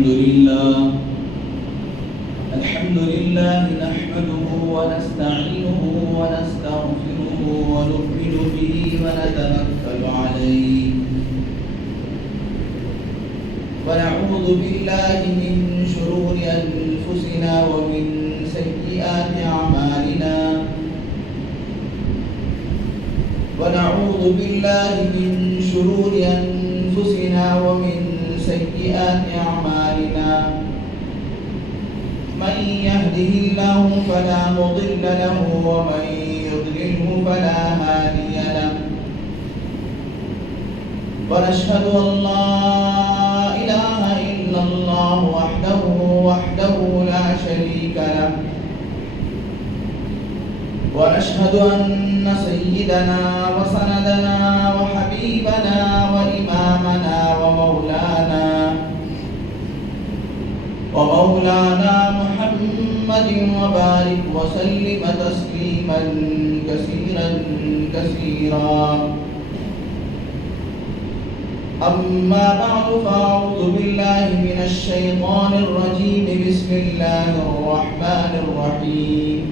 الحمد لله نحمده ونستعينه ونستغفره ونؤمن به ونتوكل عليه ونعوذ بالله من شرور أنفسنا ومن سيئات أعمالنا ونعوذ بالله من شرور أنفسنا ومن سيئات أعمالنا من يهده الله فلا مضل له ومن يضلله فلا هادي له ونشهد أن لا إله إلا الله وحده لا شريك له ونشهد أن سيدنا وسندنا وحبيبنا وإمامنا ومولانا محمد وبارك وسلم تسليما كثيرا أما بعد فأعوذ بالله من الشيطان الرجيم بسم الله الرحمن الرحيم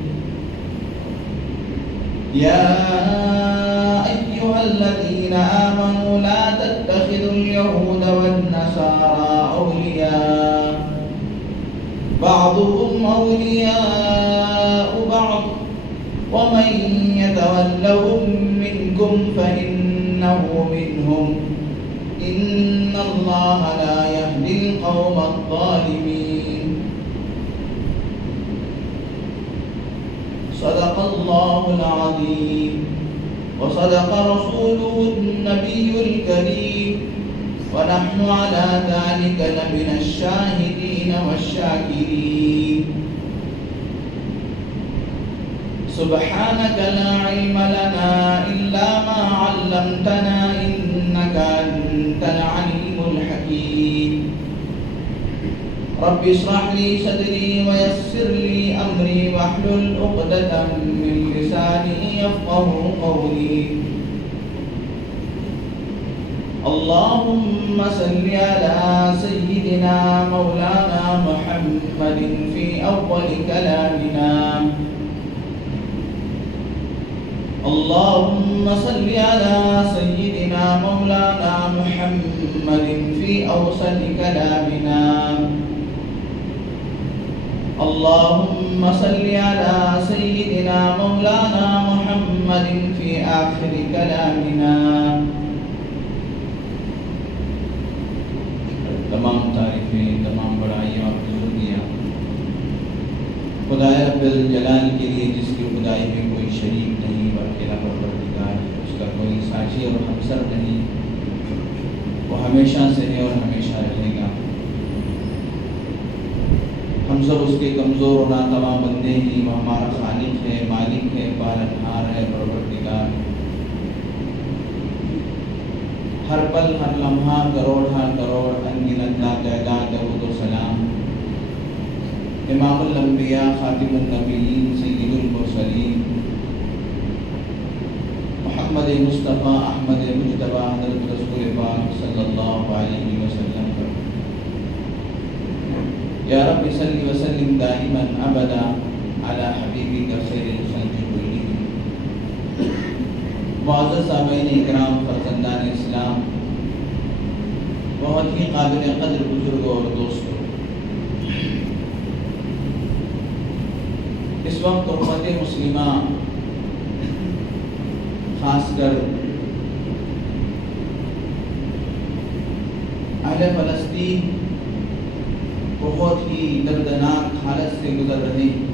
يا أيها الذين آمنوا لا تتخذوا اليهود والنصارى أولياء بعضهم أولياء بعض ومن يتولهم منكم فإنه منهم إن الله لا يهدي القوم الظالمين صدق الله العظيم وصدق رسوله النبي الكريم ونحن على ذلك لمن الشاهدين والشاكرين سبحانك لا علم لنا إلا ما علمتنا إنك أنت العليم الحكيم رب اشرح لي صدري ويسر لي أمري واحلل عقدة من لساني يفقهوا قولي اللهم صل على سيدنا مولانا محمد في أول كلامنا اللهم صل على سيدنا مولانا محمد في أوسط كلامنا اللهم صل على سيدنا مولانا محمد في آخر كلامنا تمام تعریفیں تمام بڑائیاں اور بزرگیاں خدا رب الجلال کے لیے جس کی خدائی میں کوئی شریک نہیں بلکہ پروردگار ہے اس کا کوئی ساچی اور ہمسر نہیں وہ ہمیشہ سے ہے اور ہمیشہ رہے گا ہم سب اس کے کمزور اور ناتواں بندے ہی وہ ہمارا خالق ہے مالک ہے پالنہار ہے پروردگار ہے ہر پل ہر لمحہ کروڑ ہر کروڑ انگنت تعداد درود و سلام امام الانبیاء خاتم النبیین سید المرسلین محمد مصطفیٰ احمد مجتبیٰ حضرت رسول پاک صلی اللہ علیہ وسلم پر یا رب صلی وسلم دائما ابدا علی حبیبک خیر الخلق کلہم معزز سامعین اکرام فرزندان اسلام بہت ہی قابل قدر بزرگوں اور دوستوں اس وقت امت مسلمہ خاص کر اہل فلسطین بہت ہی دردناک حالت سے گزر رہے ہیں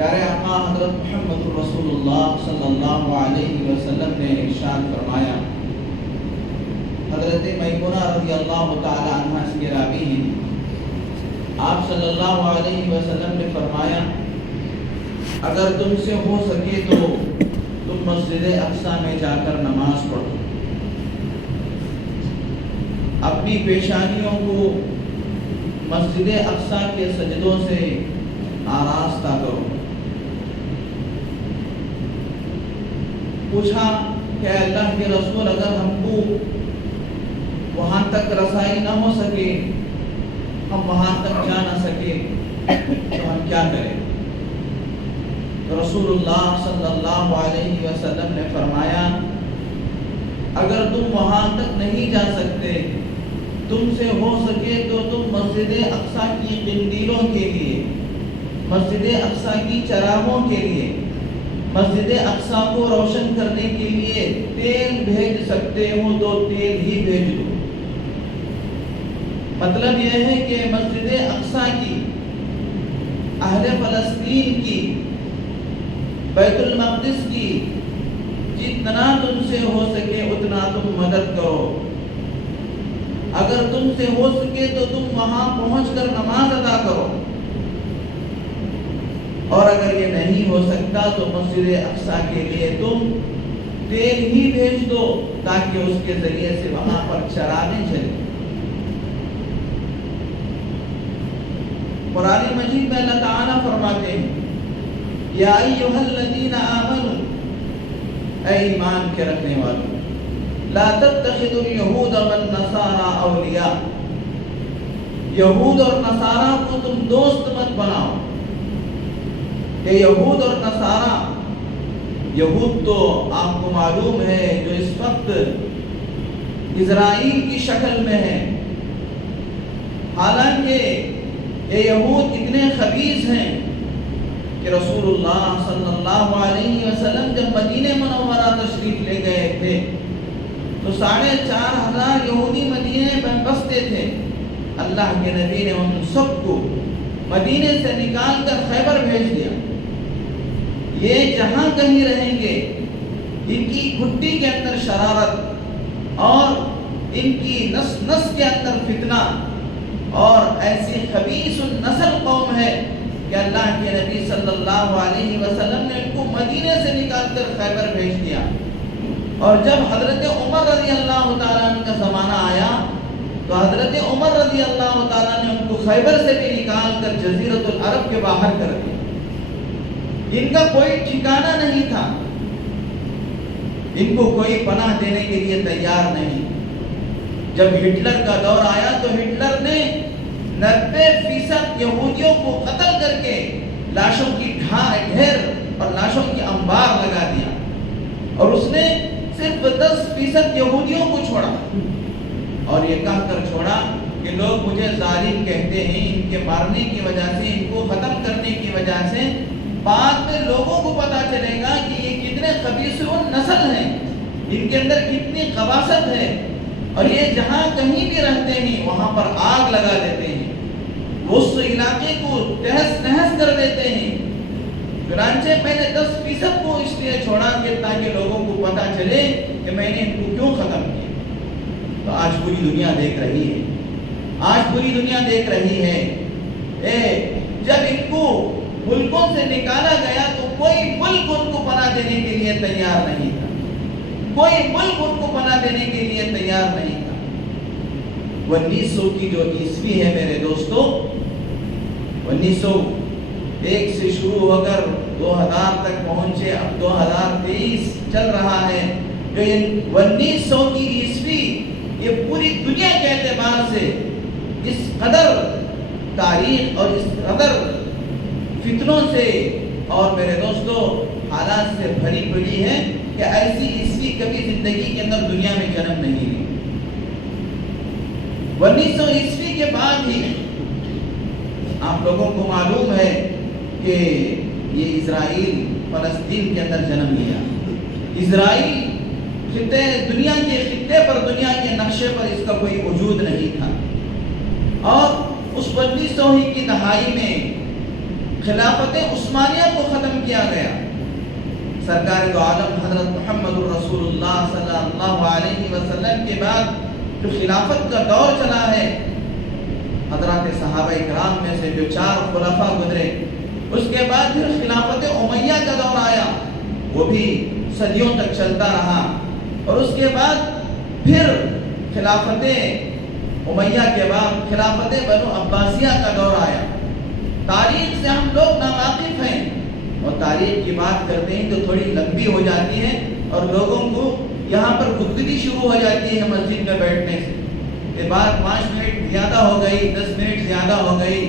پیارے آقا حضرت محمد رسول اللہ صلی اللہ علیہ وسلم نے ارشاد فرمایا حضرت میمونہ رضی اللہ تعالی عنہ اس کے راوی ہیں آپ صلی اللہ علیہ وسلم نے فرمایا اگر تم سے ہو سکے تو تم مسجد اقصی میں جا کر نماز پڑھو اپنی پیشانیوں کو مسجد اقصی کے سجدوں سے آراستہ کرو پوچھا کہ اللہ کے رسول اگر ہم کو وہاں تک رسائی نہ ہو سکے، ہم وہاں تک جا نہ سکے تو ہم کیا کریں؟ رسول اللہ صلی اللہ علیہ وسلم نے فرمایا اگر تم وہاں تک نہیں جا سکتے، تم سے ہو سکے تو تم مسجد اقصی کی قندیلوں کے لیے، مسجد اقصی کی چراغوں کے لیے، مسجد اقصی کو روشن کرنے کے لیے تیل بھیج سکتے ہو تو تیل ہی بھیج دو۔ مطلب یہ ہے کہ مسجد اقصی کی، اہل فلسطین کی، بیت المقدس کی جتنا تم سے ہو سکے اتنا تم مدد کرو۔ اگر تم سے ہو سکے تو تم وہاں پہنچ کر نماز ادا کرو، اور اگر یہ نہیں ہو سکتا تو مسجد اقصی کے لیے تم تیل ہی بھیج دو تاکہ اس کے ذریعے سے وہاں پر چراغیں جلیں۔ قرآن مجید میں اللہ تعالیٰ فرماتے ہیں یا ایھا الذین آمنوا، اے ایمان کے رکھنے والوں، لا تتخذوا اليہود والنصارى اولیاء، یہود اور نصارہ کو تم دوست مت بناؤ۔ کہ یہود اور نصارہ، یہود تو آپ کو معلوم ہے جو اس وقت اسرائیل کی شکل میں ہے، حالانکہ یہ یہود اتنے خبیث ہیں کہ رسول اللہ صلی اللہ علیہ وسلم جب مدینہ منورہ تشریف لے گئے تھے تو 4,500 یہودی مدینے میں بستے تھے۔ اللہ کے نبی نے ان سب کو مدینے سے نکال کر خیبر بھیج دیا۔ یہ جہاں کہیں رہیں گے، ان کی گھٹی کے اندر شرارت اور ان کی نس نس کے اندر فتنہ، اور ایسی خبیث النسل قوم ہے کہ اللہ کے نبی صلی اللہ علیہ وسلم نے ان کو مدینے سے نکال کر خیبر بھیج دیا۔ اور جب حضرت عمر رضی اللہ تعالیٰ عنہ کا زمانہ آیا تو حضرت عمر رضی اللہ تعالیٰ نے ان کو خیبر سے بھی نکال کر جزیرۃ العرب کے باہر کر دیا۔ ان کا کوئی ٹھکانہ نہیں تھا، ان کو کوئی پناہ دینے کے لیے تیار نہیں۔ جب ہٹلر کا دور آیا تو ہٹلر نے 90% یہودیوں کو قتل کر کے لاشوں کی ڈھیر اور لاشوں کی انبار لگا دیا، اور اس نے صرف 10% یہودیوں کو چھوڑا، اور یہ کہہ کر چھوڑا کہ لوگ مجھے ظالم کہتے ہیں، ان کے مارنے کی وجہ سے، ان کو ختم کرنے کی وجہ سے بعد میں لوگوں کو پتا چلے گا کہ یہ کتنے خبیث نسل ہیں، ان کے اندر کتنی خباثت ہے، اور یہ جہاں کہیں بھی رہتے ہیں وہاں پر آگ لگا دیتے ہیں، اس علاقے کو تہس نہس کر دیتے ہیں۔ چنانچہ میں نے 10% کو اس لیے چھوڑا کہ تاکہ لوگوں کو پتا چلے کہ میں نے ان کو کیوں ختم کیا۔ تو آج پوری دنیا دیکھ رہی ہے، آج پوری دنیا دیکھ رہی ہے۔ جب ان کو ملکوں سے نکالا گیا تو کوئی ملک ان کو پناہ دینے کے لیے تیار نہیں تھا، کوئی ملک ان کو پناہ دینے کے لیے تیار نہیں تھا۔ 1900 کی جو عیسوی ہے میرے دوستو، 1901 سے شروع ہو کر 2000 تک پہنچے، اب 2023 چل رہا ہے۔ جو یہ 1900 کی عیسوی یہ پوری دنیا کے اعتبار سے اس قدر تاریخ اور اس قدر فتنوں سے اور میرے دوستو حالات سے بھری پڑی ہے کہ ایسی عیسوی کبھی زندگی کے اندر دنیا میں جنم نہیں لی۔ 1900 عیسوی کے بعد ہی آپ لوگوں کو معلوم ہے کہ یہ اسرائیل فلسطین کے اندر جنم لیا۔ اسرائیل خطے دنیا کے خطے پر، دنیا کے نقشے پر اس کا کوئی وجود نہیں تھا، اور اس 1900 ہی کی دہائی میں خلافت عثمانیہ کو ختم کیا گیا۔ سرکار دو عالم حضرت محمد الرسول اللہ صلی اللہ علیہ وسلم کے بعد جو خلافت کا دور چلا ہے، حضرات صحابہ کرام میں سے جو 4 خلفاء گزرے، اس کے بعد پھر خلافت امیہ کا دور آیا، وہ بھی صدیوں تک چلتا رہا، اور اس کے بعد پھر خلافت امیہ کے بعد خلافت بنو عباسیہ کا دور آیا۔ تاریخ سے ہم لوگ ناواقف ہیں، اور تاریخ کی بات کرتے ہیں تو تھوڑی لمبی ہو جاتی ہے اور لوگوں کو یہاں پر گفتگو شروع ہو جاتی ہے مسجد میں بیٹھنے سے، کہ بعد 5 منٹ زیادہ ہو گئی، 10 منٹ زیادہ ہو گئی۔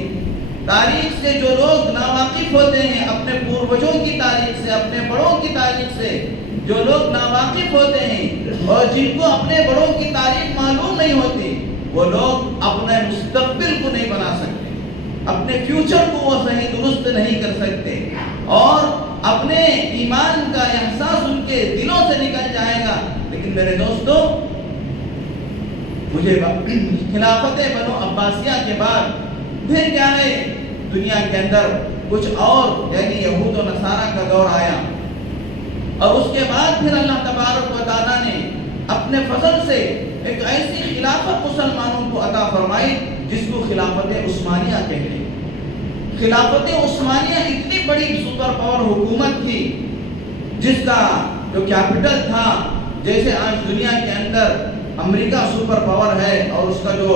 تاریخ سے جو لوگ ناواقف ہوتے ہیں، اپنے پوروجوں کی تاریخ سے، اپنے بڑوں کی تاریخ سے جو لوگ ناواقف ہوتے ہیں اور جن کو اپنے بڑوں کی تاریخ معلوم نہیں ہوتی، وہ لوگ اپنے مستقبل کو نہیں بنا سکتے، اپنے فیوچر کو وہ صحیح درست نہیں کر سکتے، اور اپنے ایمان کا احساس ان کے دلوں سے نکل جائے گا۔ لیکن میرے دوستو، مجھے خلافت بنو عباسیہ کے بعد پھر کیا ہے، دنیا کے اندر کچھ اور یعنی یہود و نصارہ کا دور آیا، اور اس کے بعد پھر اللہ تبارک و تعالیٰ نے اپنے فضل سے ایک ایسی خلافت مسلمانوں کو عطا فرمائی جس کو خلافت عثمانیہ کہتے ہیں۔ خلافت عثمانیہ اتنی بڑی سپر پاور حکومت تھی جس کا جو کیپٹل تھا، جیسے آج دنیا کے اندر امریکہ سپر پاور ہے اور اس کا جو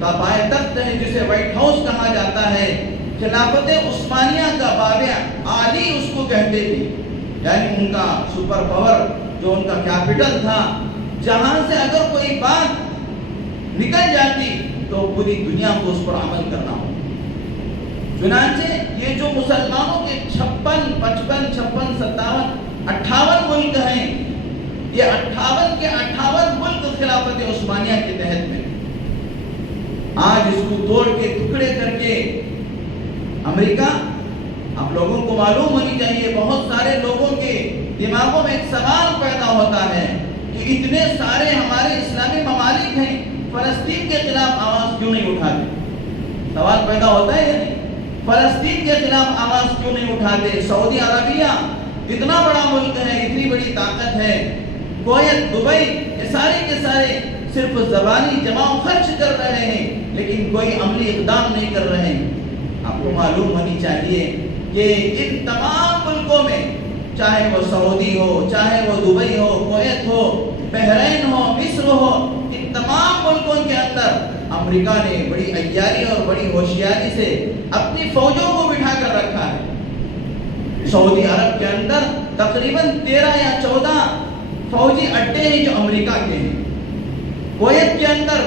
پائے تخت ہے جسے وائٹ ہاؤس کہا جاتا ہے، خلافت عثمانیہ کا باب عالی اس کو کہتے تھے، یعنی ان کا سپر پاور جو ان کا کیپٹل تھا، جہاں سے اگر کوئی بات نکل جاتی تو پوری دنیا کو اس پر عمل کرنا ہو۔ چنانچہ یہ جو مسلمانوں کے 56، 55، 56، 57، 58 ملک ہیں، یہ 58 کے 58 ملک خلافت عثمانیہ کے تحت میں، آج اس کو توڑ کے ٹکڑے کر کے امریکہ، آپ لوگوں کو معلوم ہونی چاہیے، بہت سارے لوگوں کے دماغوں میں ایک سوال پیدا ہوتا ہے کہ اتنے سارے ہمارے اسلامی ممالک ہیں، فلسطین کے خلاف آواز کیوں نہیں اٹھاتے؟ سوال پیدا ہوتا ہے یا نہیں؟ فلسطین کے خلاف آواز کیوں نہیں اٹھاتے؟ سعودی عربیہ اتنا بڑا ملک ہے، اتنی بڑی طاقت ہے، کویت، دبئی، یہ سارے کے سارے صرف زبانی جمع خرچ کر رہے ہیں لیکن کوئی عملی اقدام نہیں کر رہے ہیں۔ آپ کو معلوم ہونی چاہیے کہ ان تمام ملکوں میں، چاہے وہ سعودی ہو، چاہے وہ دبئی ہو، کویت ہو، بحرین ہو، مصر ہو، ان تمام ملکوں کے اندر امریکہ نے بڑی عیاری اور بڑی ہوشیاری سے اپنی فوجوں کو بٹھا کر رکھا ہے۔ سعودی عرب کے اندر تقریباً 13 یا 14 فوجی اڈے ہیں جو امریکہ کے ہیں، کویت کے اندر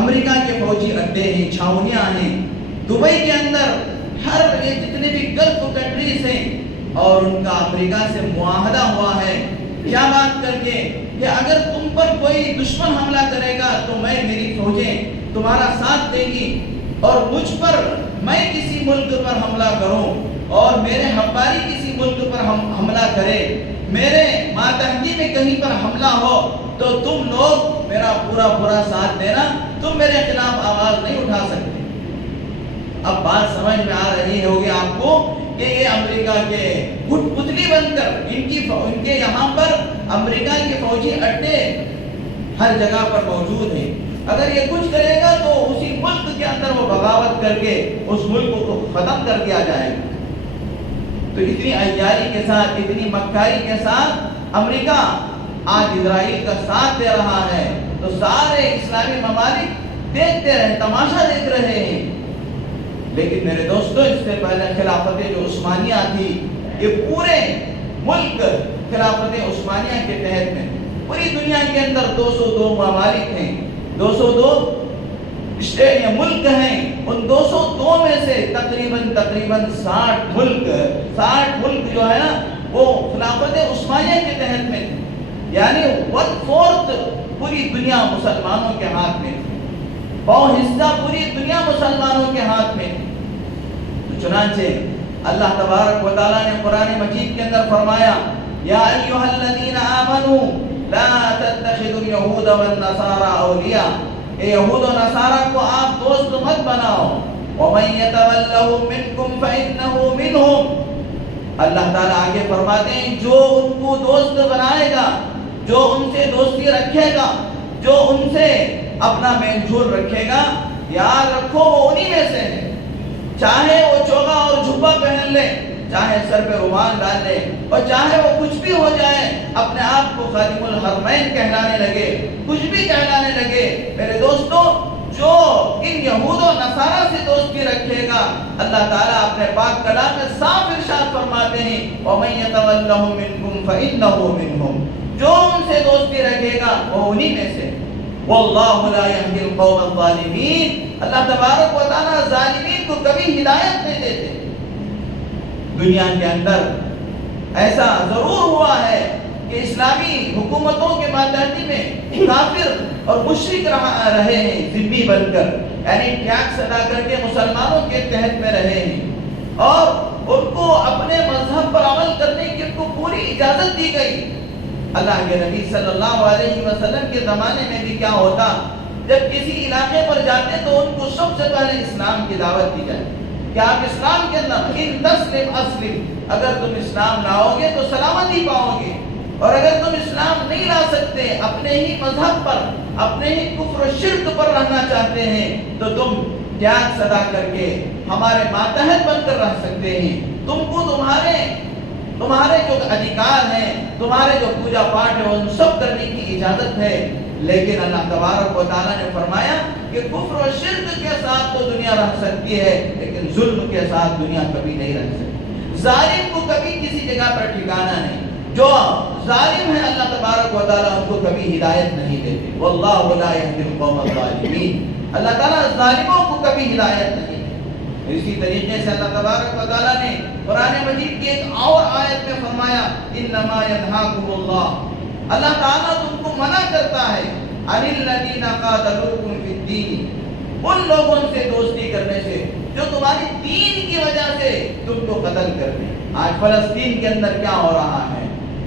امریکہ کے فوجی اڈے ہیں، چھاؤنیاں ہیں، دبئی کے اندر ہر جتنے بھی گلف کنٹریز ہیں اور ان کا امریکہ سے معاہدہ ہوا ہے، کیا بات کر کے کہ اگر تم پر کوئی دشمن حملہ کرے گا تو میری فوجیں تمہارا ساتھ دیں گی، اور مجھ پر میں کسی ملک پر حملہ کروں اور میرے ہمباری کسی ملک پر حملہ کرے، میرے ماتحتی میں کہیں پر حملہ ہو تو تم لوگ میرا پورا ساتھ دینا، تم میرے خلاف آواز نہیں اٹھا سکتے۔ اب بات سمجھ میں آ رہی ہوگی آپ کو کہ یہ امریکہ کے گھٹ پتلی بن کر ان کے یہاں پر امریکہ کے فوجی اڈے ہر جگہ پر موجود ہیں، اگر یہ کچھ کرے گا تو اسی ملک کے اندر وہ بغاوت کر کے اس ملک کو ختم کر دیا جائے گا۔ تو اتنی عیاری کے ساتھ، اتنی مکاری کے ساتھ امریکہ آج اسرائیل کا ساتھ دے رہا ہے، تو سارے اسلامی ممالک دیکھتے رہے، تماشا دیکھ رہے ہیں۔ لیکن میرے دوستو، اس سے پہلے خلافت جو عثمانیہ تھی، یہ پورے ملک خلافت عثمانیہ کے تحت میں، پوری دنیا کے اندر 202 ممالک ہیں، 202 اسٹیٹ یا ملک ہیں، ان 202 میں سے تقریباً 60 ملک جو ہے نا وہ خلافت عثمانیہ کے تحت میں تھے، یعنی 1/4 پوری دنیا مسلمانوں کے ہاتھ میں تھی، بہت حصہ پوری دنیا مسلمانوں کے ہاتھ میں تھی۔ تو چنانچہ اللہ تبارک و تعالیٰ نے قرآن مجید کے اندر فرمایا، یا ایھا الذین آمنوا لا تتخذوا اليہود والنصارى اولیاء، اے یہود و نصارہ کو آپ دوست مت بناؤ، ومن یتولہم منکم فإنہ منہم، اللہ تعالیٰ آگے فرماتے ہیں جو ان کو دوست بنائے گا، جو ان سے دوستی رکھے گا، جو ان سے اپنا میل جول رکھے گا، یاد رکھو وہ انہی میں سے ہے، چاہے وہ چوگا اور جھبا پہن لے، چاہے سر پہ رومال ڈال لے، اور چاہے وہ کچھ بھی ہو جائے، اپنے آپ کو خادم الحرمین کہلانے لگے، کچھ بھی کہلانے لگے، میرے دوستو جو ان یہود و نصارہ سے دوستی رکھے گا، اللہ تعالیٰ اپنے پاک کلام میں صاف ارشاد فرماتے ہیں، وَمَن يَتَوَلَّهُم مِّنكُمْ فَإِنَّهُ مِنْهُمْ، جو ان سے دوستی رکھے گا وہ انہی میں سے۔ واللہ لا یہدی القوم الظالمین، اللہ تبارک و تعالیٰ ظالمین کو کبھی ہدایت نہیں دیتے۔ دنیا کے اندر ایسا ضرور ہوا ہے کہ اسلامی حکومتوں کے ماتحتی میں کافر اور مشرک رہے ہیں ذمہ بن کر، یعنی ٹیکس ادا کر کے مسلمانوں کے تحت میں رہے ہیں، اور ان کو اپنے مذہب پر عمل کرنے کی ان کو پوری اجازت دی گئی۔ اللہ کے نبی صلی اللہ علیہ وسلم کے زمانے میں بھی کیا ہوتا، جب کسی علاقے پر جاتے تو ان کو سب سے پہلے اسلام کی دعوت دی جائے کہ آپ اسلام کے اندر ان تسلم اسلم، اگر تم اسلام لاؤ گے تو سلامتی پاؤ گے، اور اگر تم اسلام نہیں لا سکتے، اپنے ہی مذہب پر، اپنے ہی کفر و شرک پر رہنا چاہتے ہیں، تو تم ٹیکس ادا کر کے ہمارے ماتحت بن کر رہ سکتے ہیں۔ تم کو تمہارے جو ادھیکار ہیں، تمہارے جو پوجا پاٹ ہے ان سب کرنے کی اجازت ہے، لیکن اللہ تبارک و تعالیٰ نے فرمایا کہ کفر و شرک کے ساتھ تو دنیا رہ سکتی ہے، لیکن ظلم کے ساتھ دنیا کبھی نہیں رہ سکتی۔ ظالم کو کبھی کسی جگہ پر ٹھکانا نہیں، جو ظالم ہے اللہ تبارک و تعالیٰ ان کو کبھی ہدایت نہیں دیتے۔ واللہ لا یہدی القوم الظالمین، اللہ تعالیٰ ظالموں کو کبھی ہدایت نہیں۔ اسی طریقے سے اللہ تبارک و تعالیٰ نے قرآن مجید کی ایک اور آیت میں فرمایا انما ینہاکم اللہ، اللہ تعالیٰ تم کو منع کرتا ہے عن الذین قاتلوکم فی الدین، ان لوگوں سے دوستی کرنے سے جو تمہاری دین کی وجہ سے تم کو قتل کرتے ہیں۔ آج فلسطین کے اندر کیا ہو رہا ہے،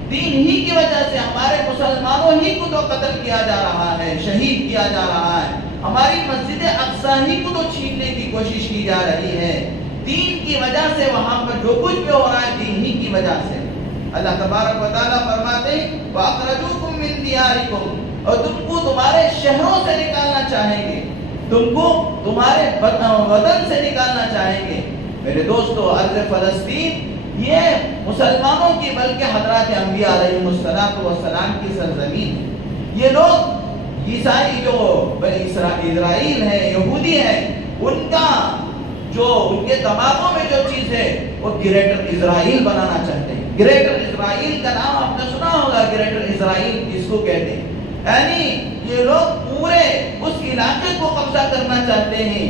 دین ہی کی وجہ سے ہمارے مسلمانوں ہی کو تو قتل کیا جا رہا ہے، شہید کیا جا رہا ہے، ہماری مسجد اقصیٰ ہی کو تو چھیننے کی کوشش کی جا رہی ہے۔ دین کی وجہ سے وہاں پر جو کچھ بھی ہو رہا ہے دین ہی کی وجہ سے۔ اللہ تبارک و تعالیٰ فرماتے ہیں وَأَخْرَجُوكُم مِّن دِيَارِكُمْ، اور تم کو تمہارے شہروں سے نکالنا چاہیں گے، تم کو تمہارے وطن سے نکالنا چاہیں گے۔ میرے دوستو، ارض فلسطین یہ مسلمانوں کی بلکہ حضرات انبیاء علیہ السلام کی سرزمین ہے۔ یہ لوگ عیسائی جو اسرائیل ہے، یہودی ہے، ان کا جو ان کے دماغوں میں جو چیز ہے وہ گریٹر اسرائیل بنانا چاہتے ہیں۔ گریٹر اسرائیل کا نام آپ نے سنا ہوگا، گریٹر اسرائیل کس کو کہتے ہیں، یعنی یہ لوگ پورے اس علاقے کو قبضہ کرنا چاہتے ہیں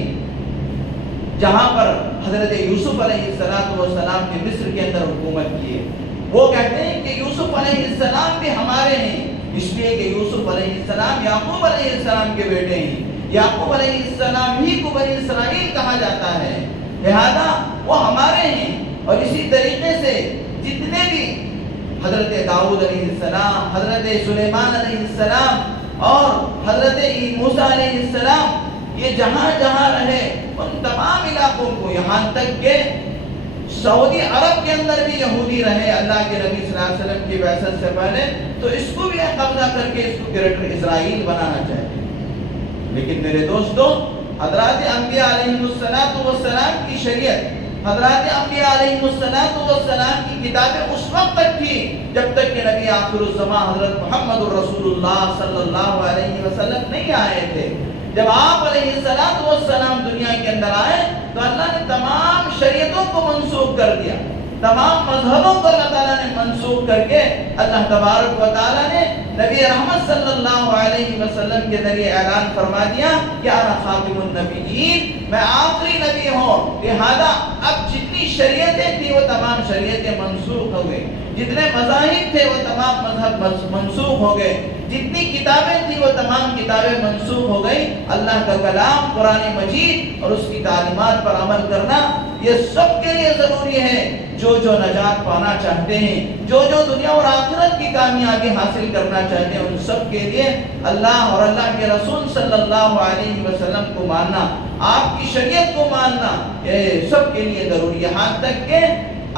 جہاں پر حضرت یوسف علیہ السلام نے مصر کے اندر حکومت کی ہے۔ وہ کہتے ہیں کہ یوسف علیہ السلام بھی ہمارے ہیں، اس لیے کہ یوسف علیہ السلام یعقوب علیہ السلام کے بیٹے ہیں، یعقوب علیہ السلام ہی کو بنی اسرائیل کہا جاتا ہے، لہذا وہ ہمارے ہیں۔ اور اسی طریقے سے جتنے بھی حضرت داؤد علیہ السلام، حضرت سلیمان علیہ السلام اور حضرت موسیٰ علیہ السلام، یہ جہاں جہاں رہے ان تمام علاقوں کو، یہاں تک کہ سعودی عرب کے اندر بھی یہودی رہے اللہ کے نبی صلی اللہ علیہ وسلم کی بعثت سے پہلے، تو اس کو بھی قبضہ کر کے اس کو گریٹر اسرائیل بنانا چاہتے ہیں۔ لیکن میرے دوستو، حضرات انبیاء علیہ السلام کی شریعت، حضرات انبیاء علیہ السلام کی کتابیں اس وقت تک تھی جب تک کہ نبی آخر الزمان حضرت محمد الرسول اللہ صلی اللہ علیہ وسلم نہیں آئے تھے۔ جب آپ علیہ السلام دنیا کے اندر آئے تو اللہ نے تمام شریعتوں کو منسوخ کر دیا، تمام مذہبوں کو اللہ تعالیٰ نے منسوخ کر کے اللہ تبارک و تعالیٰ نے نبی رحمت صلی اللہ علیہ وسلم کے ذریعے اعلان فرما دیا کہ انا خاتم النبیین، میں آخری نبی ہوں، لہذا اب جتنی شریعتیں تھیں وہ تمام شریعتیں منسوخ ہو گئی، جتنے مذاہب تھے وہ تمام مذہب منسوخ ہو گئے، جتنی کتابیں تھیں وہ تمام کتابیں منسوخ ہو گئی۔ اللہ کا کلام قرآن مجید اور اس کی تعلیمات پر عمل کرنا یہ سب کے لیے ضروری ہے۔ جو نجات پانا چاہتے ہیں، جو دنیا اور آخرت کی کامیابی حاصل کرنا چاہتے ہیں، ان سب کے لیے اللہ اور اللہ کے رسول صلی اللہ علیہ وسلم کو ماننا، آپ کی شریعت کو ماننا، یہ سب کے لیے ضروری ہے۔ یہاں تک کہ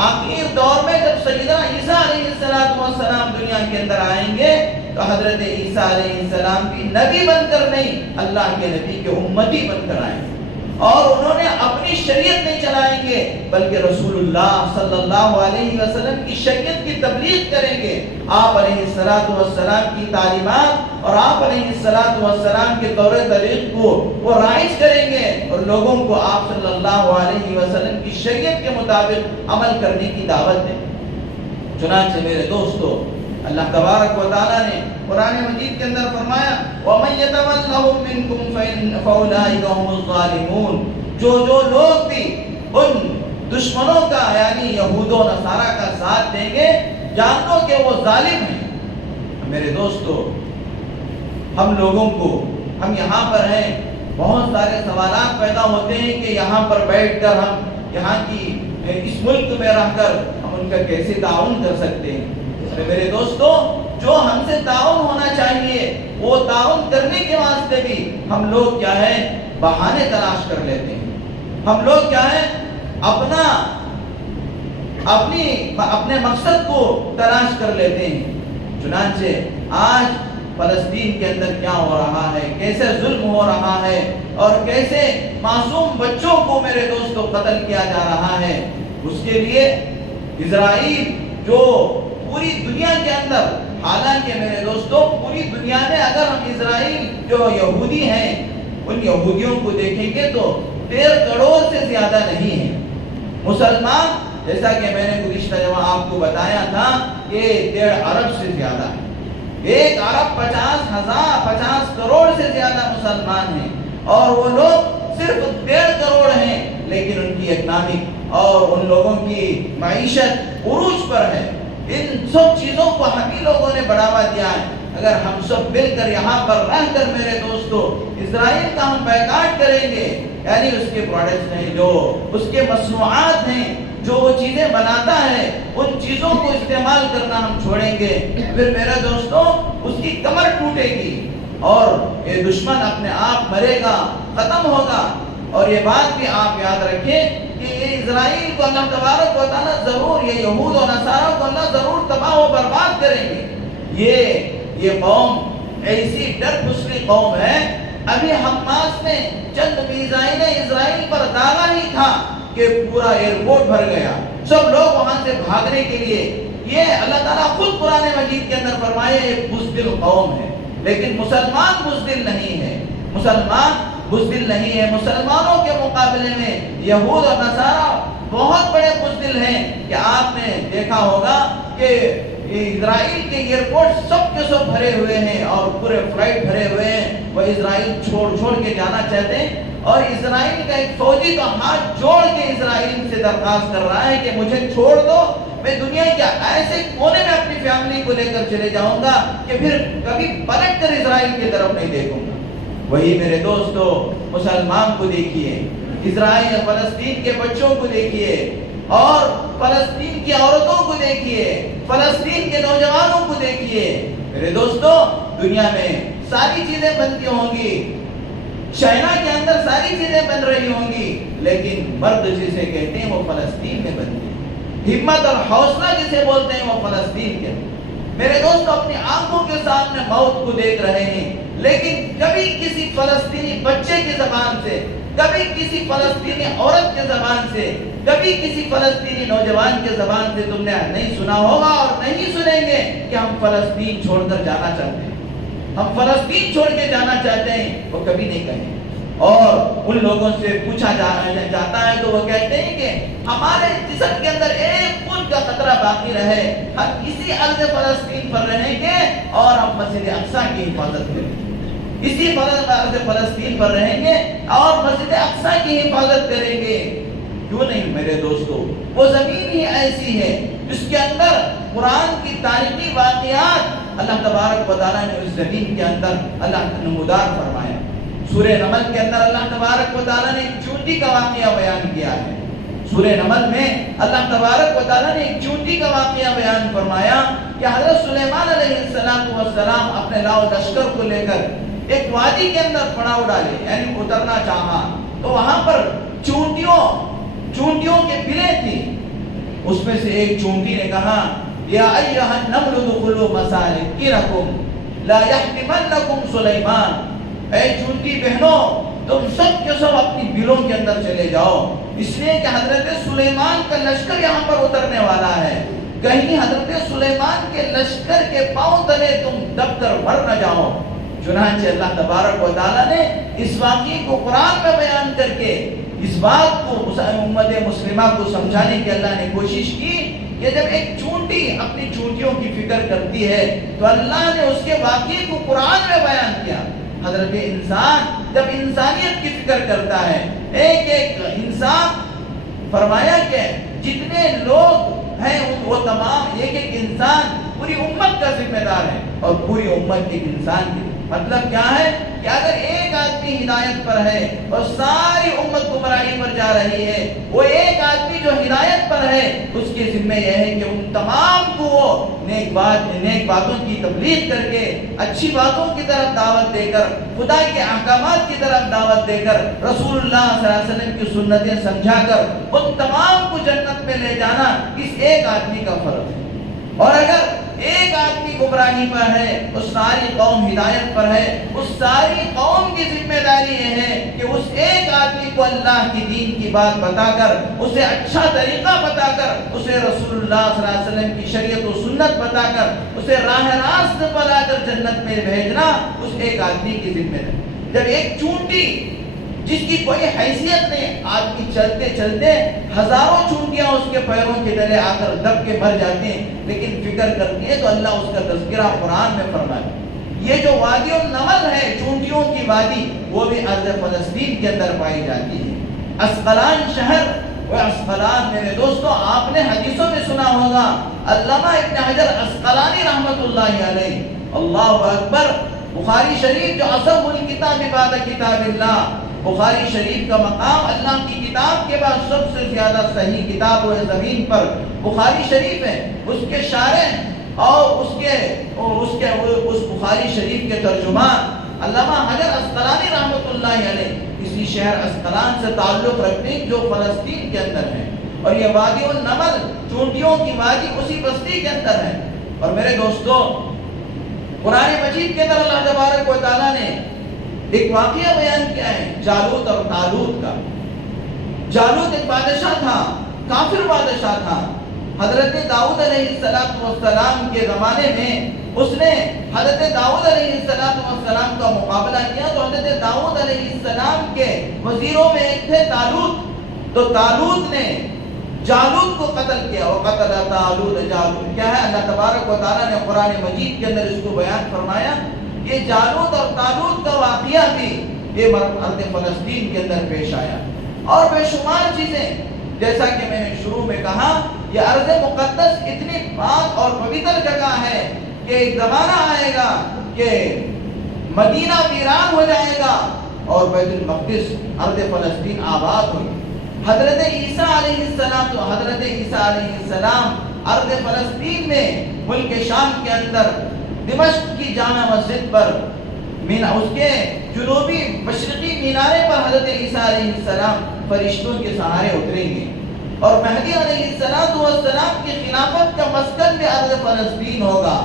آخر دور میں جب سیدنا عیسیٰ علیہ السلام دنیا کے اندر آئیں گے تو حضرت عیسیٰ علیہ السلام بھی نبی بن کر نہیں، اللہ کے نبی کے امتی بن کر آئیں گے، اور انہوں نے اپنی شریعت نہیں چلائیں گے بلکہ رسول اللہ صلی اللہ علیہ وسلم کی شریعت کی تبلیغ کریں گے۔ آپ علیہ السلام کی تعلیمات اور آپ علیہ السلام کے طور طریق کو وہ رائج کریں گے اور لوگوں کو آپ صلی اللہ علیہ وسلم کی شریعت کے مطابق عمل کرنے کی دعوت دیں۔ چنانچہ میرے دوستو، اللہ تبارک و تعالیٰ نے قرآن مجید کے اندر فرمایا وَمَن يَتَوَلَّهُم مِّنكُمْ فَأُولَٰئِكَ هُمُ الظَّالِمُونَ، جو لوگ بھی ان دشمنوں کا یعنی یہود و نصارہ کا ساتھ دیں گے، جان لو کہ وہ ظالم ہیں۔ میرے دوستو، ہم لوگوں کو، ہم یہاں پر ہیں، بہت سارے سوالات پیدا ہوتے ہیں کہ یہاں پر بیٹھ کر ہم یہاں کی اس ملک میں رہ کر ہم ان کا کیسے تعاون کر سکتے ہیں۔ میرے دوستو، جو ہم سے تعاون ہونا چاہیے وہ تعاون کرنے کے واسطے بھی ہم لوگ کیا ہے بہانے تلاش کر لیتے ہیں۔ ہم لوگ کیا ہے اپنے مقصد کو تلاش کر لیتے ہیں۔ چنانچہ آج فلسطین کے اندر کیا ہو رہا ہے، کیسے ظلم ہو رہا ہے اور کیسے معصوم بچوں کو میرے دوستوں قتل کیا جا رہا ہے، اس کے لیے اسرائیل جو پوری دنیا کے اندر، حالانکہ میرے دوستوں پوری دنیا میں اگر ہم اسرائیل جو یہودی ہیں ان یہودیوں کو دیکھیں گے تو 13 کروڑ سے زیادہ نہیں ہیں۔ مسلمان جیسا کہ میں نے گزشتہ جمعہ آپ کو بتایا تھا کہ 1.5 ارب سے زیادہ ہے۔ 1 ارب 50 کروڑ سے زیادہ مسلمان ہیں، اور وہ لوگ صرف 1.5 کروڑ ہیں، لیکن ان کی اکنامک اور ان لوگوں کی معیشت عروج پر ہے۔ ان سب چیزوں کو ہم ہی لوگوں نے بڑھاوا دیا ہے۔ اگر ہم سب مل کر یہاں پر رہ کر میرے دوستو اسرائیل کا ہم بیکاٹ کریں گے، یعنی اس کے پروڈکٹس ہیں، جو اس کے مصنوعات ہیں، جو وہ چیزیں بناتا ہے، ان چیزوں کو استعمال کرنا ہم چھوڑیں گے، پھر میرے دوستوں اس کی کمر ٹوٹے گی اور یہ دشمن اپنے آپ مرے گا، ختم ہوگا۔ اور یہ بات بھی آپ یاد رکھیں کہ یہ اسرائیل کو اللہ تبارک و تعالیٰ ضرور، یہ یہود و نصارہ کو اللہ ضرور تباہ و برباد کریں گے۔ یہ قوم ایسی ڈر پھسلی قوم ہے۔ ابھی حماس نے چند میزائل اسرائیل پر داغا ہی تھا کہ پورا ایئرپورٹ بھر گیا، سب لوگ وہاں سے بھاگنے کے لیے۔ یہ اللہ تعالیٰ خود قرآن مجید کے اندر فرمائے ایک بزدل قوم ہے، لیکن مسلمان بزدل نہیں ہے، مسلمان بزدل نہیں ہے۔ مسلمانوں کے مقابلے میں یہود اور نصارہ بہت بڑے بزدل ہیں کہ آپ نے دیکھا ہوگا کہ اسرائیل کے ایئرپورٹ سب کے سب بھرے ہوئے ہیں اور پورے فلائٹ بھرے ہوئے ہیں، وہ اسرائیل چھوڑ کے جانا چاہتے ہیں، اور اسرائیل کا ایک فوجی تو ہاتھ جوڑ کے اسرائیل سے درخواست کر رہا ہے کہ مجھے چھوڑ دو، میں دنیا کے ایسے کونے میں اپنی فیملی کو لے کر چلے جاؤں گا کہ پھر کبھی پلٹ کر اسرائیل کی طرف نہیں دیکھوں گا۔ وہی میرے دوستو مسلمان کو دیکھیے، اسرائیل فلسطین کے بچوں کو دیکھیے، اور فلسطین کی عورتوں کو دیکھیے، فلسطین کے نوجوانوں کو دیکھیے۔ میرے دوستو دنیا میں ساری چیزیں بنتی ہوں گی، چائنا کے اندر ساری چیزیں بن رہی ہوں گی، لیکن مرد جسے کہتے ہیں وہ فلسطین میں بنتی ہے، ہمت اور حوصلہ جسے بولتے ہیں وہ فلسطین کے۔ میرے دوست اپنی آنکھوں کے سامنے موت کو دیکھ رہے ہیں، لیکن کبھی کسی فلسطینی بچے کی زبان سے، کبھی کسی فلسطینی عورت کے زبان سے، کبھی کسی فلسطینی نوجوان کے زبان سے تم نے نہیں سنا ہوگا اور نہیں سنیں گے کہ ہم فلسطین چھوڑ کر جانا چاہتے ہیں، ہم فلسطین چھوڑ کے جانا چاہتے ہیں، وہ کبھی نہیں کہیں۔ اور ان لوگوں سے پوچھا جاتا ہے تو وہ کہتے ہیں کہ ہمارے جسم کے اندر ایک خون کا قطرہ باقی رہے، ہم اسی ارض فلسطین پر رہیں گے اور ہم مسجد اقصی کی حفاظت کریں گے، اسی ارض فلسطین پر رہیں گے اور مسجد اقصی کی حفاظت کریں گے۔ کیوں نہیں میرے دوستو، وہ زمین ہی ایسی ہے جس کے اندر قرآن کی تاریخی واقعات اللہ تبارک و تعالیٰ نے اس زمین کے اندر اللہ نے نمودار فرمایا۔ سورہ نمل کے اندر اللہ تبارک و تعالیٰ نے ایک چونٹی کا واقعہ بیان کیا ہے۔ سورہ نمل میں اللہ تبارک و تعالیٰ نے ایک چونٹی کا واقعہ بیان فرمایا کہ حضرت سلیمان علیہ السلام اپنے لاؤ لشکر کو لے کر ایک وادی کے اندر پڑاؤ ڈالے، یعنی اترنا چاہا، تو وہاں پر چونٹیوں کے بلیں تھی۔ اس میں سے ایک چونٹی نے کہا یا ایھا النمل ادخلوا مساکنکم لا یحطمنکم سلیمان، اے چونٹی بہنوں تم سب کے سب اپنی بلوں کے اندر چلے جاؤ، اس لیے کہ حضرت سلیمان کا لشکر یہاں پر اترنے والا ہے، کہیں حضرت سلیمان کے لشکر کے پاؤں تلے تم دب کر مر نہ جاؤ۔ چنانچہ اللہ تبارک و تعالیٰ نے اس واقعے کو قرآن میں بیان کر کے اس بات کو امت مسلمہ کو سمجھانے کی اللہ نے کوشش کی کہ جب ایک چونٹی اپنی چونٹیوں کی فکر کرتی ہے تو اللہ نے اس کے واقعے کو قرآن میں بیان کیا۔ حضرت انسان جب انسانیت کی فکر کرتا ہے، ایک ایک انسان، فرمایا کہ جتنے لوگ ہیں وہ تمام ایک ایک انسان پوری امت کا ذمہ دار ہے، اور پوری امت ایک انسان کی۔ مطلب کیا ہے کہ اگر ایک آدمی ہدایت پر ہے اور ساری امت گمراہی پر جا رہی ہے، وہ ایک آدمی جو ہدایت پر ہے اس کے ذمہ یہ ہے کہ ان تمام کو وہ نیک باتوں کی تبلیغ کر کے، اچھی باتوں کی طرف دعوت دے کر، خدا کے احکامات کی طرف دعوت دے کر، رسول اللہ صلی اللہ علیہ وسلم کی سنتیں سمجھا کر ان تمام کو جنت میں لے جانا اس ایک آدمی کا فرض ہے۔ اور اگر ایک آدمی گمراہی پر ہے اور ساری قوم ہدایت پر ہے، اس ساری قوم کی ذمہ داری یہ ہے کہ اس ایک آدمی کو اللہ کی دین کی بات بتا کر، اسے اچھا طریقہ بتا کر، اسے رسول اللہ صلی اللہ علیہ وسلم کی شریعت و سنت بتا کر، اسے راہ راست بتا کر جنت میں بھیجنا اس ایک آدمی کی ذمہ داری۔ جب ایک چونٹی جس کی کوئی حیثیت نہیں، آدمی چلتے چلتے ہزاروں چونٹیاں اس کے پیروں کے تلے آ کر دب کے مر جاتے ہیں، لیکن فکر کرتی ہے تو اللہ اس کا تذکرہ قرآن میں فرمایا۔ یہ جو وادی النمل ہے، چونٹیوں کی وادی، وہ بھی ارض فلسطین کے اندر پائی جاتی ہے۔ اسقلان شہر، وہ اسقلان میرے دوستوں آپ نے حدیثوں میں سنا ہوگا، علامہ ابن حجر اسقلانی رحمت اللہ علیہ، اللہ اکبر، بخاری شریف جو اصح الکتاب بعد کتاب اللہ، بخاری شریف کا مقام اللہ کی کتاب کے بعد سب سے زیادہ صحیح کتاب ہوئے زمین پر بخاری شریف ہے۔ اس کے شارح اور اس بخاری شریف کے ترجمان علامہ حجر اسقلانی رحمت اللہ علیہ اسی شہر اسقلان سے تعلق رکھتے ہیں جو فلسطین کے اندر ہے، اور یہ وادی النمل، چونٹیوں کی وادی، اسی بستی کے اندر ہے۔ اور میرے دوستو، قرآن مجید کے اندر اللہ تبارک و تعالیٰ نے ایک واقعہ بیان کیا ہے جالوت اور طالوت کا۔ جالوت ایک بادشاہ تھا، کافر بادشاہ تھا۔ حضرت داؤد علیہ السلام کے زمانے میں اس نے حضرت داؤد علیہ السلام کا مقابلہ کیا، تو حضرت داؤد علیہ السلام کے وزیروں میں ایک تھے طالوت، تو طالوت نے جالوت کو قتل کیا۔ وقتل طالوت جالوت، کیا ہے اللہ تبارک و تعالیٰ نے قرآن مجید کے اندر اس کو بیان فرمایا۔ یہ جالوت اور طالوت کا واقعہ بھی یہ ارض فلسطین کے اندر پیش آیا، اور بے شمار چیزیں، جیسا کہ میں نے شروع میں کہا، یہ ارض مقدس اتنی پاک اور پوتر جگہ ہے کہ ایک زمانہ آئے گا کہ مدینہ ویران ہو جائے گا اور بیت المقدس ارض فلسطین آباد ہوئی۔ حضرت عیسیٰ علیہ السلام، تو حضرت عیسیٰ علیہ السلام ارض فلسطین میں ملک شام کے اندر دمشق کی جامع مسجد پر اس کے جنوبی مشرقی مینارے پر حضرت عیسیٰ علیہ السلام فرشتوں کے سہارے اتریں گے، اور مہدی علیہ السلام کی خلافت کا مسکن بھی ارض فلسطین ہوگا،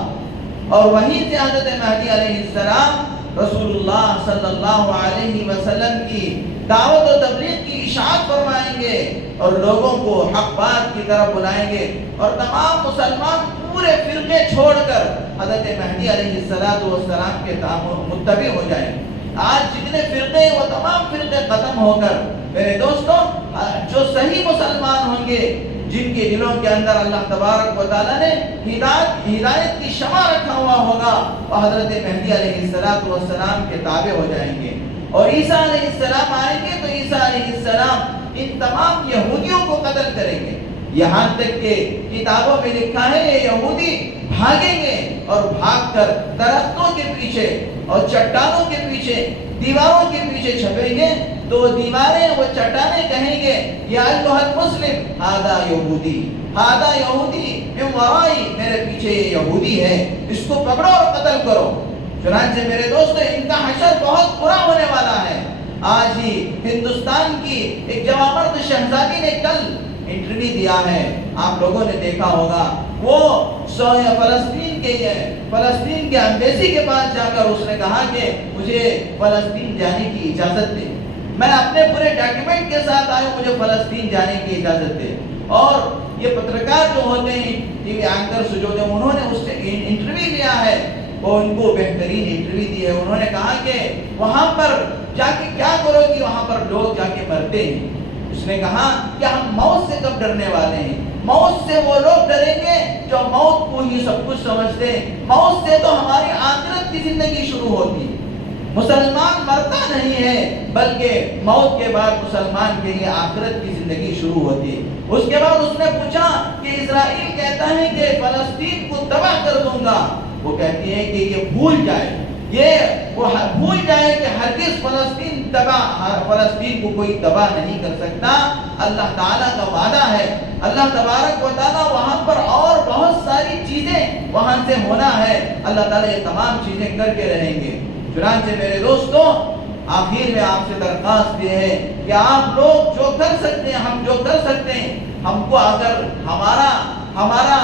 اور وہیں سے حضرت مہدی علیہ السلام رسول اللہ صلی اللہ علیہ وسلم کی دعوت و تبلیغ کی اشاعت فرمائیں گے اور لوگوں کو حق بات کی طرف بلائیں گے، اور تمام مسلمان پورے فرقے چھوڑ کر حضرت مہدی علیہ السلام کے متبع ہو جائیں۔ آج جتنے فرقے ہیں وہ تمام فرقے ختم ہو کر میرے دوستوں جو صحیح مسلمان ہوں گے، جن کے دلوں کے اندر اللہ تبارک و تعالیٰ نے ہدایت کی شمع رکھا ہوا ہوگا، وہ حضرت مہدی علیہ السلام کے تابع ہو جائیں گے، اور عیسیٰ علیہ السلام آئیں گے تو عیسیٰ علیہ السلام ان تمام یہودیوں کو قتل کریں گے۔ یہاں تک کہ کتابوں میں لکھا ہے یہ یہودی بھاگیں گے اور بھاگ کر درختوں کے پیچھے اور چٹانوں کے پیچھے، دیواروں کے پیچھے چھپیں گے، تو وہ دیواریں وہ چٹانیں کہیں گے یا ایھا المسلم ھذا یہودی، ھذا یہودی من ورائی، میرے پیچھے یہ یہودی ہے، اس کو پکڑو اور قتل کرو۔ چنانچہ میرے دوستو ان کا حشر بہت برا ہونے والا ہے۔ آج ہی ہندوستان کی ایک جوامرد شہزادی نے کل انٹرویو دیا ہے، آپ لوگوں نے دیکھا ہوگا، وہ فلسطین کے ایمبیسی کے پاس جا کر اس نے کہا کہ مجھے فلسطین جانے کی اجازت دے، میں اپنے پورے ڈاکیومنٹ کے ساتھ آیا ہوں، مجھے فلسطین جانے کی اجازت دے۔ اور یہ پترکار جو ہوتے ہیں ٹی وی اینکرز جو ہیں، انہوں نے اس سے انٹرویو لیا ہے، اور ان کو بہترین انٹرویو دی ہے۔ انہوں نے کہا کہ وہاں پر جا کے کیا کرو گی، وہاں پر لوگ جا کے مرتے ہیں۔ اس نے کہا کہ ہم موت سے کب ڈرنے والے ہیں، موت سے وہ لوگ ڈریں گے جو موت کو ہی سب کچھ سمجھتے ہیں۔ موت سے تو ہماری آخرت کی زندگی شروع ہوتی ہے۔ مسلمان مرتا نہیں ہے بلکہ موت کے بعد مسلمان کے لیے آخرت کی زندگی شروع ہوتی ہے۔ اس کے بعد اس نے پوچھا کہ اسرائیل کہتا ہے کہ فلسطین کو تباہ کر دوں گا، وہ کہتی ہے کہ یہ بھول جائے، وہ بھول جائے کہ ہرگز فلسطین کو کوئی تباہ نہیں کر سکتا۔ اللہ تعالیٰ کا وعدہ ہے، اللہ تبارک و تعالیٰ وہاں پر اور بہت ساری چیزیں وہاں سے ہونا ہے، اللہ تعالیٰ یہ تمام چیزیں کر کے رہیں گے۔ چنانچہ میرے دوستوں، آخر میں آپ سے درخواست یہ ہے کہ آپ لوگ جو کر سکتے ہیں، ہم جو کر سکتے ہیں، ہم کو اگر ہمارا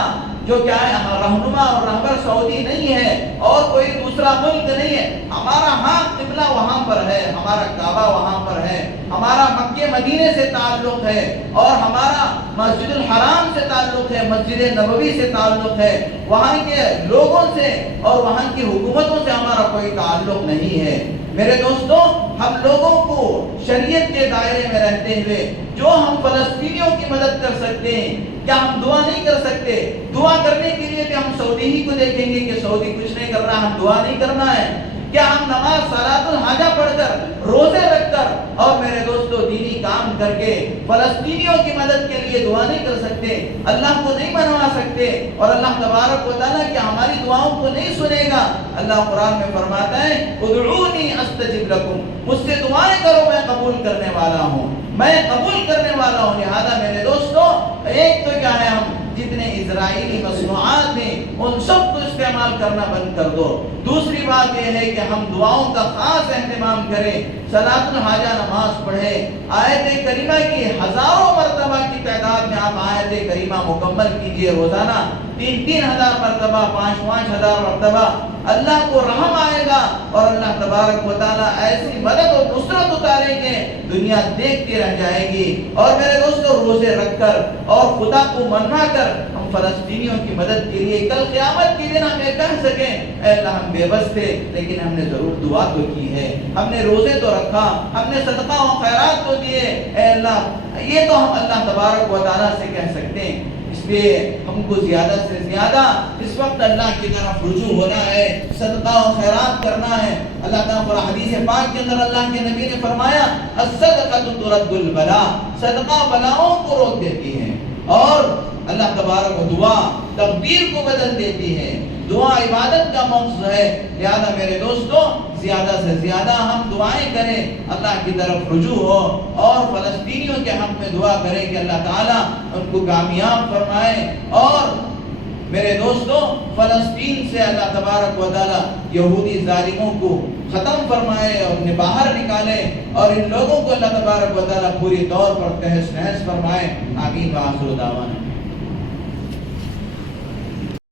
جو کیا ہے رہنما اور رہبر سعودی نہیں ہے اور کوئی دوسرا ملک نہیں ہے، ہمارا ہاں قبلہ وہاں پر ہے، ہمارا کعبہ وہاں پر ہے، ہمارا مکے مدینے سے تعلق ہے، اور ہمارا مسجد الحرام سے تعلق ہے، مسجد نبوی سے تعلق ہے، وہاں کے لوگوں سے اور وہاں کی حکومتوں سے ہمارا کوئی تعلق نہیں ہے۔ میرے دوستوں، ہم لوگوں کو شریعت کے دائرے میں رہتے ہوئے جو ہم فلسطینیوں کی مدد کر سکتے ہیں، کیا ہم دعا نہیں کر سکتے؟ دعا کرنے کے لیے بھی ہم سعودی ہی کو دیکھیں گے کہ سعودی کچھ نہیں کر رہا، ہم دعا نہیں کرنا ہے؟ کیا ہم نماز صلاۃ الحاجہ پڑھ کر، روزے رکھ کر اور میرے دوستوں دینی کام کر کے فلسطینیوں کی مدد کے لیے دعا نہیں کر سکتے؟ اللہ کو نہیں منوا سکتے؟ اور اللہ تبارک و تعالیٰ کیا ہماری دعاؤں کو نہیں سنے گا؟ اللہ قرآن میں فرماتا ہے ادعونی استجب لکم، مجھ سے دعائیں کرو، میں قبول کرنے والا ہوں، میں قبول کرنے والا ہوں۔ لہذا میرے دوستوں، ایک تو کیا ہے، ہم جتنے اسرائیلی مصنوعات ہیں ان سب کو استعمال کرنا بند کر دو۔ دوسری بات یہ ہے کہ ہم دعاؤں کا خاص اہتمام کریں، صلاۃ الحاجہ نماز پڑھیں، آیت کریمہ کی ہزاروں مرتبہ کی تعداد میں آپ آیت کریمہ مکمل کیجئے، روزانہ 3,000 مرتبہ، 5,000 مرتبہ، اللہ کو رحم آئے گا اور اللہ تبارک و تعالیٰ ایسی مدد و نصرت اتاریں گے، دنیا دیکھتی رہ جائے گی۔ اور میرے دوستوں، روزے رکھ کر اور خدا کو منوا کر ہم فلسطینیوں کی مدد کے لیے کل قیامت کے دن ہم یہ کہہ سکیں، اے اللہ ہم بے بس تھے لیکن ہم نے ضرور دعا تو کی ہے، ہم نے روزے تو رکھا، ہم نے صدقہ و خیرات تو دیے، اے اللہ، یہ تو ہم اللہ تبارک و تعالیٰ سے کہہ سکتے ہیں۔ اس لیے ہم کو زیادہ سے زیادہ اس وقت اللہ کی طرف رجوع ہونا ہے، صدقہ و خیرات کرنا ہے۔ اللہ تعالیٰ حدیث پاک کے اندر اللہ کے نبی نے فرمایا الصدقۃ ترد البلاء، صدقہ بلاؤں کو روک دیتی ہے، اور اللہ تبارک و دعا تقدیر کو بدل دیتی ہے، دعا عبادت کا مقصد ہے۔ لہذا میرے دوستوں، زیادہ سے زیادہ ہم دعائیں کریں، اللہ کی طرف رجوع ہو، اور فلسطینیوں کے حق میں دعا کریں کہ اللہ تعالیٰ ان کو کامیاب فرمائے، اور میرے دوستوں فلسطین سے اللہ تبارک و تعالیٰ یہودی ظالموں کو ختم فرمائے اور انہیں باہر نکالے، اور ان لوگوں کو اللہ تبارک و تعالیٰ پوری طور پر تہس نہس فرمائے۔ آمین وآخر دعوانا۔